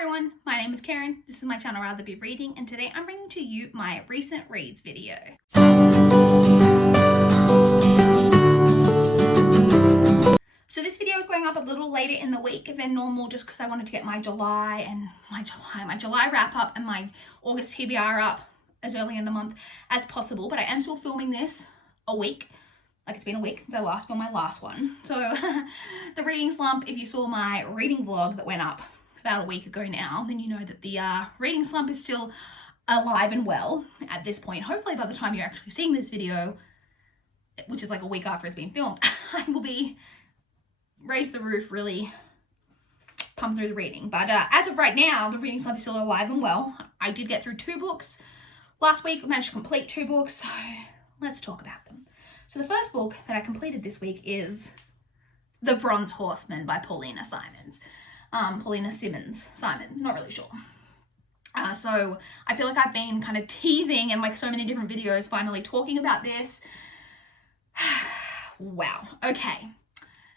everyone, my name is Karen, this is my channel Rather Be Reading, and today I'm bringing to you my recent reads video. So this video is going up a little later in the week than normal just because I wanted to get my July wrap up and my August TBR up as early in the month as possible, but I am still filming this a week. Like, it's been a week since I last filmed my last one. So the reading slump, if you saw my reading vlog that went up about a week ago now, then you know that the reading slump is still alive and well at this point. Hopefully by the time you're actually seeing this video, which is like a week after it's been filmed, I will be raised the roof, really pumped through the reading. But as of right now, the reading slump is still alive and well. I did get through 2 books last week. I managed to complete 2 books, so let's talk about them. So the first book that I completed this week is The Bronze Horsemen by Paulina Simons. Simons, not really sure. So I feel like I've been kind of teasing in like so many different videos finally talking about this. Wow. Okay.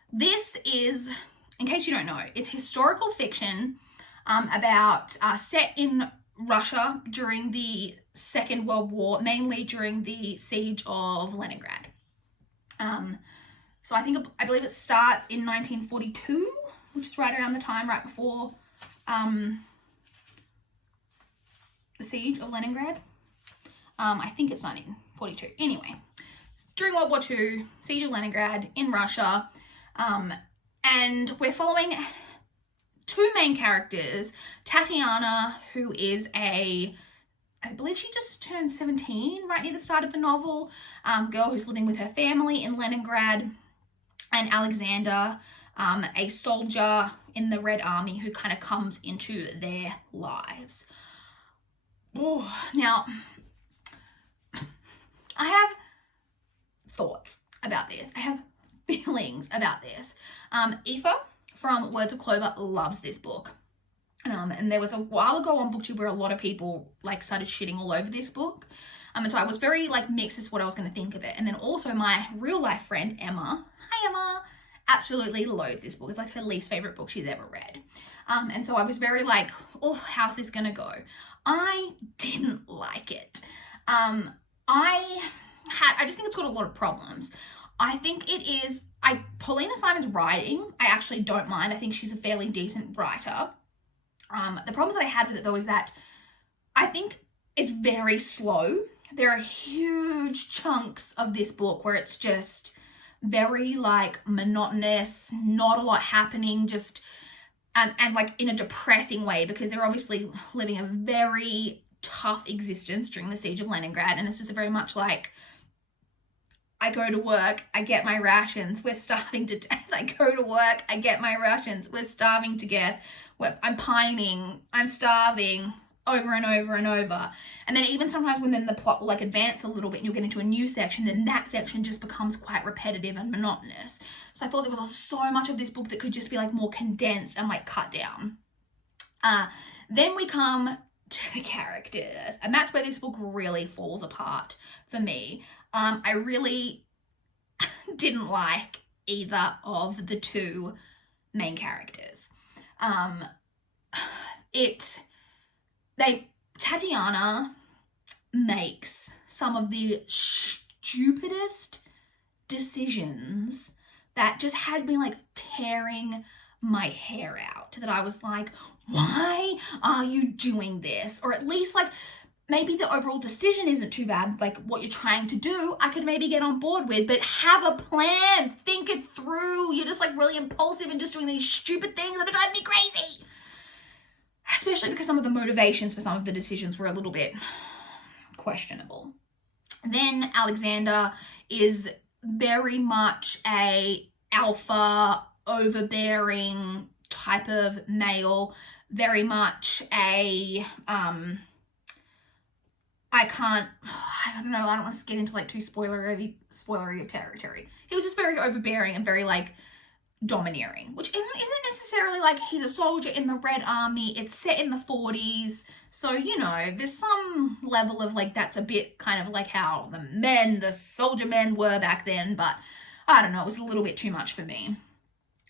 This is, in case you don't know, it's historical fiction about set in Russia during the Second World War, mainly during the siege of Leningrad. So I believe it starts in 1942, which is right around the time right before the siege of Leningrad. I think it's 1942. Anyway, during World War II, siege of Leningrad in Russia, and we're following 2 main characters. Tatiana, who is I believe she just turned 17 right near the start of the novel, girl who's living with her family in Leningrad, and Alexander, a soldier in the Red Army who kind of comes into their lives. Oh, now, I have thoughts about this. I have feelings about this. Aoife from Words of Clover loves this book. And there was a while ago on BookTube where a lot of people like started shitting all over this book. And so I was very like mixed as to what I was going to think of it. And then also my real life friend, Emma, hi Emma, absolutely loathes this book. It's like her least favorite book she's ever read. And so I was very like, oh, how's this going to go? I didn't like it. I just think it's got a lot of problems. I think it is, Paulina Simon's writing, I actually don't mind. I think she's a fairly decent writer. The problems that I had with it though is that I think it's very slow. There are huge chunks of this book where it's just very like monotonous, not a lot happening, just and like in a depressing way, because they're obviously living a very tough existence during the siege of Leningrad, and it's just very much like, I go to work, I get my rations, we're starving to death. I go to work, I get my rations, we're starving to death. I'm pining, I'm starving, over and over and over. And then even sometimes when then the plot will like advance a little bit and you'll get into a new section, then that section just becomes quite repetitive and monotonous. So I thought there was so much of this book that could just be like more condensed and like cut down. Then we come to the characters, and that's where this book really falls apart for me. I really didn't like either of the 2 main characters. Tatiana makes some of the stupidest decisions that just had me like tearing my hair out, that I was like, why are you doing this? Or at least like, maybe the overall decision isn't too bad, like what you're trying to do, I could maybe get on board with, but have a plan, think it through. You're just like really impulsive and just doing these stupid things that it drives me crazy. Especially because some of the motivations for some of the decisions were a little bit questionable. Then Alexander is very much a alpha, overbearing type of male, very much a, I don't know, I don't want to get into like too spoilery of territory. He was just very overbearing and very like domineering, which isn't necessarily like he's a soldier in the Red Army. It's set in the 40s. So, you know, there's some level of like, that's a bit kind of like how the soldier men were back then, but I don't know, it was a little bit too much for me.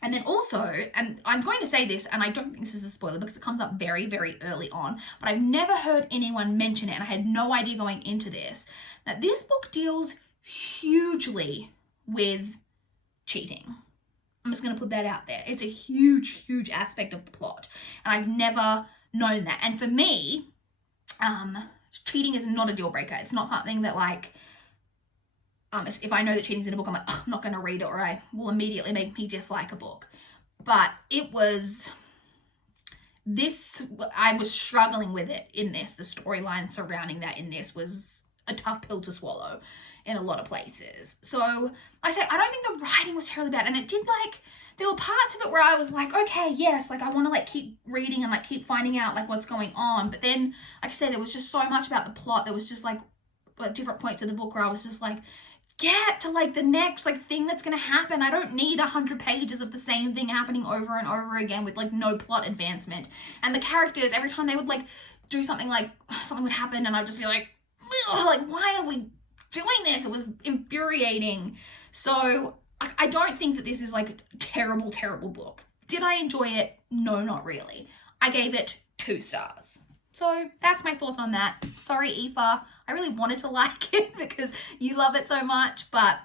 And then also, and I'm going to say this, and I don't think this is a spoiler because it comes up very, very early on, but I've never heard anyone mention it, and I had no idea going into this, that this book deals hugely with cheating. I'm just going to put that out there. It's a huge, huge aspect of the plot, and I've never known that. And for me, cheating is not a deal breaker. It's not something that, like, if I know that cheating's in a book, I'm like, oh, I'm not going to read it, or I will immediately make me dislike a book. But it was this, I was struggling with it in this. The storyline surrounding that in this was a tough pill to swallow in a lot of places. So I said, I don't think the writing was terribly bad. And it did, like, there were parts of it where I was like, okay, yes, like, I want to, like, keep reading and, like, keep finding out, like, what's going on. But then, like I said, there was just so much about the plot. There was just, like, at different points in the book where I was just like, get to, like, the next, like, thing that's gonna happen. I don't need 100 pages of the same thing happening over and over again with, like, no plot advancement. And the characters, every time they would, like, do something, like, something would happen and I'd just be like, why are we doing this? It was infuriating. So I don't think that this is, like, a terrible, terrible book. Did I enjoy it? No, not really. I gave it 2 stars. So that's my thoughts on that. Sorry, Aoife. I really wanted to like it because you love it so much, but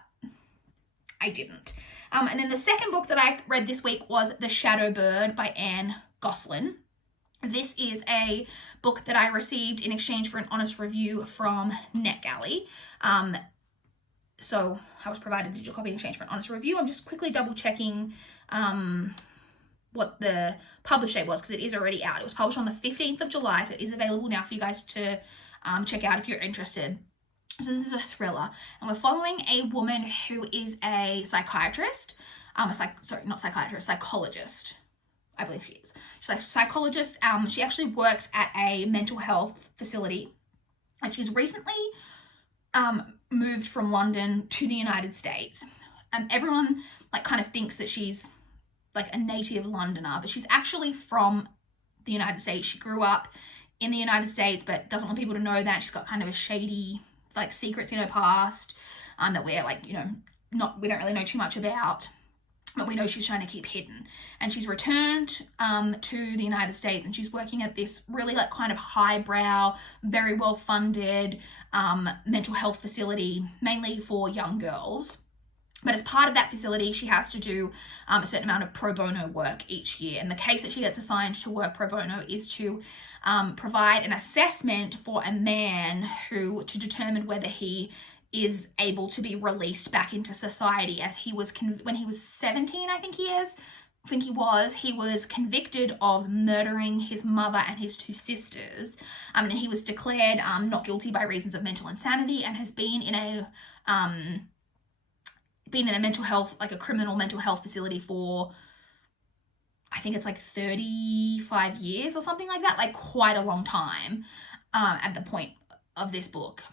I didn't. And then the second book that I read this week was The Shadow Bird by Anne Gosselin. This is a book that I received in exchange for an honest review from NetGalley. So I was provided a digital copy in exchange for an honest review. I'm just quickly double checking what the publish date was, because it is already out. It was published on the 15th of July, so it is available now for you guys to check out if you're interested. So this is a thriller, and we're following a woman who is a psychiatrist, psychologist. I believe she is. She's a psychologist. She actually works at a mental health facility, and she's recently moved from London to the United States. Everyone, like, kind of thinks that she's, like, a native Londoner, but she's actually from the United States. She grew up in the United States, but doesn't want people to know that. She's got kind of a shady, like, secrets in her past that we're, like, we don't really know too much about, but we know she's trying to keep hidden. And she's returned to the United States, and she's working at this really, like, kind of highbrow, very well-funded mental health facility, mainly for young girls. But as part of that facility, she has to do a certain amount of pro bono work each year. And the case that she gets assigned to work pro bono is to provide an assessment for a man to determine whether he is able to be released back into society, as he was, when he was 17, he was convicted of murdering his mother and his 2 sisters. And he was declared not guilty by reasons of mental insanity, and has been in a mental health, like a criminal mental health facility for, I think it's like 35 years or something like that, like quite a long time at the point of this book.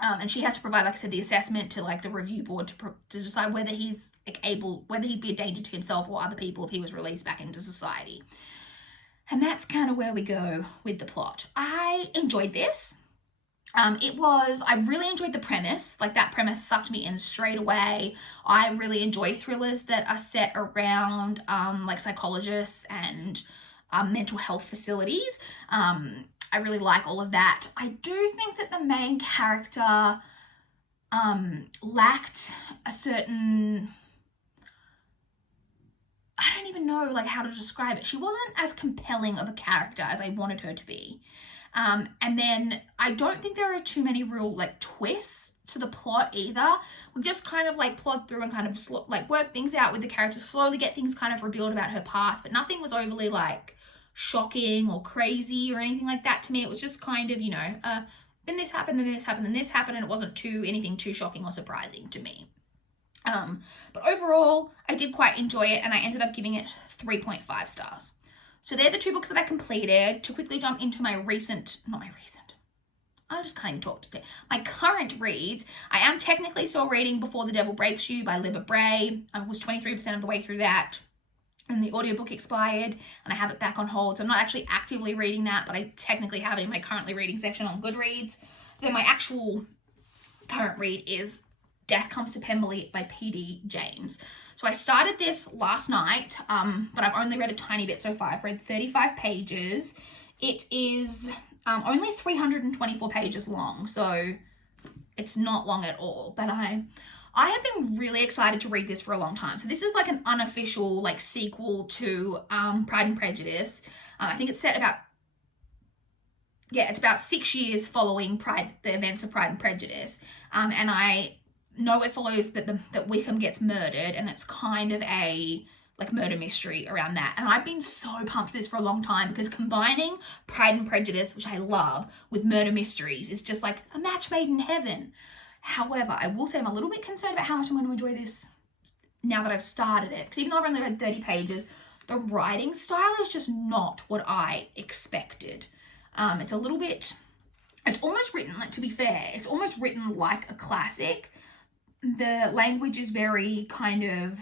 And she has to provide, like I said, the assessment to, like, the review board to decide whether he's, like, whether he'd be a danger to himself or other people if he was released back into society. And that's kind of where we go with the plot. I enjoyed this. I really enjoyed the premise. Like, that premise sucked me in straight away. I really enjoy thrillers that are set around, like, psychologists and mental health facilities. I really like all of that. I do think that the main character lacked a certain, I don't even know, like, how to describe it. She wasn't as compelling of a character as I wanted her to be. And then I don't think there are too many real, like, twists to the plot either. We just kind of, like, plod through and kind of like work things out with the characters, slowly get things kind of revealed about her past, but nothing was overly, like, shocking or crazy or anything like that to me. It was just kind of, then this happened, then this happened, then this happened, and it wasn't anything too shocking or surprising to me. But overall, I did quite enjoy it, and I ended up giving it 3.5 stars. So they're the 2 books that I completed. To quickly jump into my current reads, I am technically still reading Before the Devil Breaks You by Libba Bray. I was 23% of the way through that, and the audiobook expired, and I have it back on hold. So I'm not actually actively reading that, but I technically have it in my currently reading section on Goodreads. Then my actual current read is Death Comes to Pemberley by P.D. James. So I started this last night, but I've only read a tiny bit so far. I've read 35 pages. It is only 324 pages long, so it's not long at all. But I have been really excited to read this for a long time. So this is like an unofficial like sequel to Pride and Prejudice. I think it's set about, it's about 6 years following the events of Pride and Prejudice. And I know it follows that Wickham gets murdered, and it's kind of a like murder mystery around that. And I've been so pumped for this for a long time, because combining Pride and Prejudice, which I love, with murder mysteries is just like a match made in heaven. However, I will say I'm a little bit concerned about how much I'm going to enjoy this now that I've started it. Because even though I've only read 30 pages, the writing style is just not what I expected. It's a little bit, it's almost written, like, to be fair, it's almost written like a classic. The language is very kind of,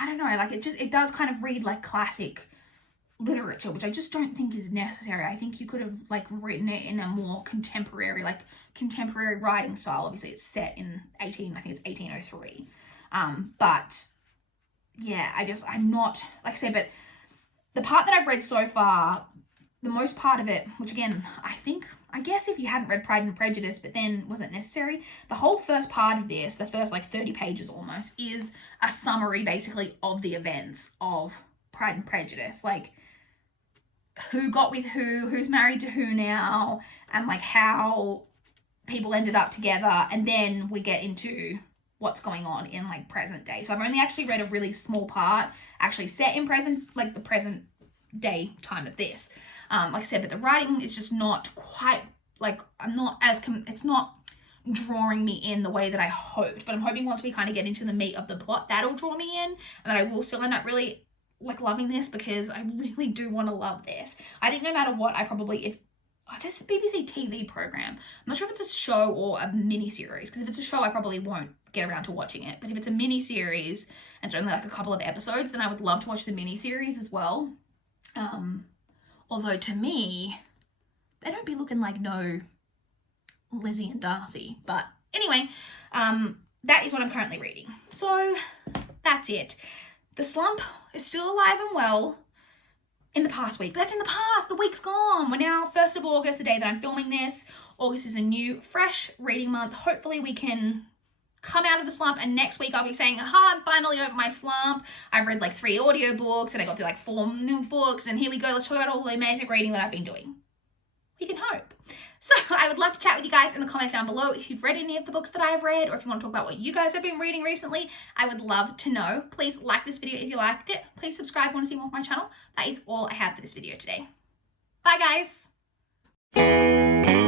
I don't know, like it does kind of read like classic literature, which I just don't think is necessary. I think you could have like written it in a more contemporary writing style. Obviously it's set in I think it's 1803. But yeah, I'm not, like I said, but the part that I've read so far, the most part of it, which again, I guess if you hadn't read Pride and Prejudice, but then wasn't necessary, the whole first part of this, the first like 30 pages almost, is a summary basically of the events of Pride and Prejudice. Like who got with who, who's married to who now, and like how people ended up together. And then we get into what's going on in like present day. So I've only actually read a really small part actually set in the present day time of this. Like I said, but the writing is just not quite like, it's not drawing me in the way that I hoped. But I'm hoping once we kind of get into the meat of the plot, that'll draw me in, and that I will still end up really like loving this, because I really do want to love this. I think no matter what, it's a BBC TV program. I'm not sure if it's a show or a mini series, because if it's a show, I probably won't get around to watching it. But if it's a mini series and it's only like a couple of episodes, then I would love to watch the mini series as well. Although to me, they don't be looking like no Lizzie and Darcy. But anyway, that is what I'm currently reading. So that's it. The slump is still alive and well in the past week. But that's in the past. The week's gone. We're now 1st of August, the day that I'm filming this. August is a new, fresh reading month. Hopefully we can come out of the slump, and next week I'll be saying, I'm finally over my slump. I've read like 3 audiobooks, and I got through like 4 new books, and here we go. Let's talk about all the amazing reading that I've been doing. We can hope. So I would love to chat with you guys in the comments down below if you've read any of the books that I've read, or if you want to talk about what you guys have been reading recently. I would love to know. Please like this video if you liked it. Please subscribe if you want to see more of my channel. That is all I have for this video today. Bye guys.